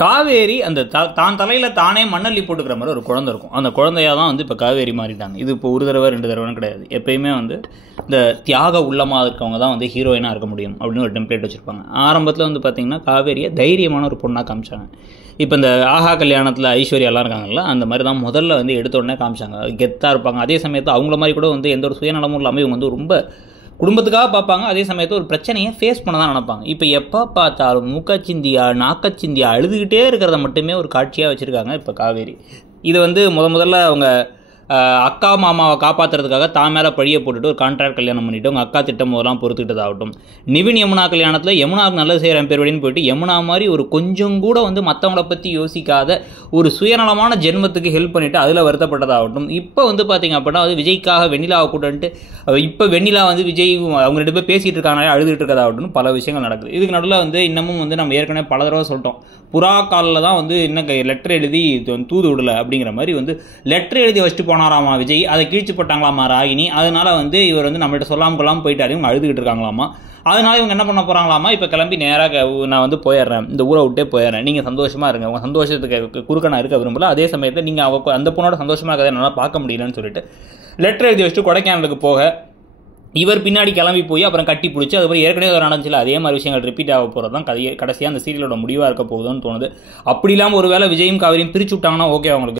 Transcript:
காவேரி அந்த தான் தலையில் தானே மண்ணள்ளி போட்டுக்கிற மாதிரி ஒரு குழந்தை இருக்கும். அந்த குழந்தையாக தான் வந்து இப்போ காவேரி மாறிட்டாங்க. இது இப்போ ஒரு தடவை 2 தடவைன்னு கிடையாது. எப்பயுமே வந்து இந்த தியாக உள்ளமாக இருக்கவங்க தான் வந்து ஹீரோயினாக இருக்க முடியும் அப்படின்னு ஒரு டெம்ப்ளேட் வச்சுருப்பாங்க. ஆரம்பத்தில் வந்து பார்த்திங்கன்னா காவேரியை தைரியமான ஒரு பொண்ணாக காமிச்சாங்க. இப்போ இந்த ஆஹா கல்யாணத்தில் ஐஸ்வர்யாலாம் இருக்காங்கல்ல, அந்த மாதிரி தான் முதல்ல வந்து எடுத்த உடனே காமிச்சாங்க. கெத்தாக இருப்பாங்க. அதே சமயத்தில் அவங்கள மாதிரி கூட வந்து எந்த ஒரு சுயநலமும் இல்லாமல் இவங்க வந்து ரொம்ப குடும்பத்துக்காக பார்ப்பாங்க. அதே சமயத்தில் ஒரு பிரச்சனையை ஃபேஸ் பண்ண தான் நினைப்பாங்க. இப்போ எப்போ பார்த்தாலும் மூக்கச்சிந்தியா நாக்கச்சிந்தியா அழுதுகிட்டே இருக்கிறத மட்டுமே ஒரு காட்சியாக வச்சுருக்காங்க இப்போ காவேரி. இது வந்து முதல்ல அவங்க அக்கா மாமாவை காப்பாற்றுறதுக்காக தான் மேலே பழியை போட்டுட்டு ஒரு கான்ட்ராக்ட் கல்யாணம் பண்ணிவிட்டு அவங்க அக்கா திட்டம் போதெல்லாம் பொறுத்துக்கிட்டதாகட்டும். நிவின் யமுனா கல்யாணத்தில் யமுனாவுக்கு நல்லது செய்கிறேன் பேர் வழின்னு போயிட்டு யமுனா மாதிரி ஒரு கொஞ்சம் கூட வந்து மற்றவங்கள பற்றி யோசிக்காத ஒரு சுயநலமான ஜென்மத்துக்கு ஹெல்ப் பண்ணிவிட்டு அதில் வருத்தப்பட்டதாகட்டும். இப்போ வந்து பார்த்திங்க அப்படின்னா அது விஜய்க்காக வெண்ணிலாவை கூட்டன்ட்டு இப்போ வெண்ணிலா வந்து விஜய் அவங்க 2 பேர் பேசிகிட்டு இருக்காங்க அழுதுகிட்டு இருக்கதாகட்டும் பல விஷயங்கள் நடக்குது. இதுக்கு நடுவில் வந்து இன்னமும் வந்து நம்ம ஏற்கனவே பல தடவை சொல்லிட்டோம், புறா காலில் தான் வந்து இன்னும் லெட்டர் எழுதி தூது விடலை அப்படிங்கிற மாதிரி வந்து லெட்டர் எழுதி வச்சுட்டு போனாராமா விஜய். அதை கீழ்ச்சி போட்டாங்களாமா ராகினி. அதனால வந்து இவர் வந்து நம்மள்ட்ட சொல்லாமல் கொள்ளாமல் போயிட்டாரு, இவங்க அழுதுகிட்டு இருக்காங்களாமா. அதனால இவங்க என்ன பண்ண போகிறாங்களாமா, இப்போ கிளம்பி நேராக நான் வந்து போயிடுறேன், இந்த ஊரை விட்டே போயிடுறேன், நீங்கள் சந்தோஷமாக இருங்க, உங்கள் சந்தோஷத்துக்கு குறுக்க நான் இருக்க விரும்பல, அதே சமயத்தில் நீங்கள் அந்த பொண்ணோட சந்தோஷமாக இருக்கிறத என்னால் பார்க்க முடியலன்னு சொல்லிட்டு லெட்டர் எழுதி வச்சுட்டு கொடைக்கானலுக்கு போக இவர் பின்னாடி கிளம்பி போய் அப்புறம் கட்டி பிடிச்சி அதுக்கப்புறம் ஏற்கனவே ஒரு நடந்துச்சுல அதே மாதிரி விஷயங்கள் ரிப்பீட் ஆக போகிறது தான் கடைசியாக அந்த சீரியலோட முடிவாக இருக்க போகுதுன்னு தோணுது. அப்படி இல்லாமல் ஒரு வேளை விஜயும் காவேரியும் பிரிச்சு விட்டாங்கன்னா ஓகே அவங்களுக்கு.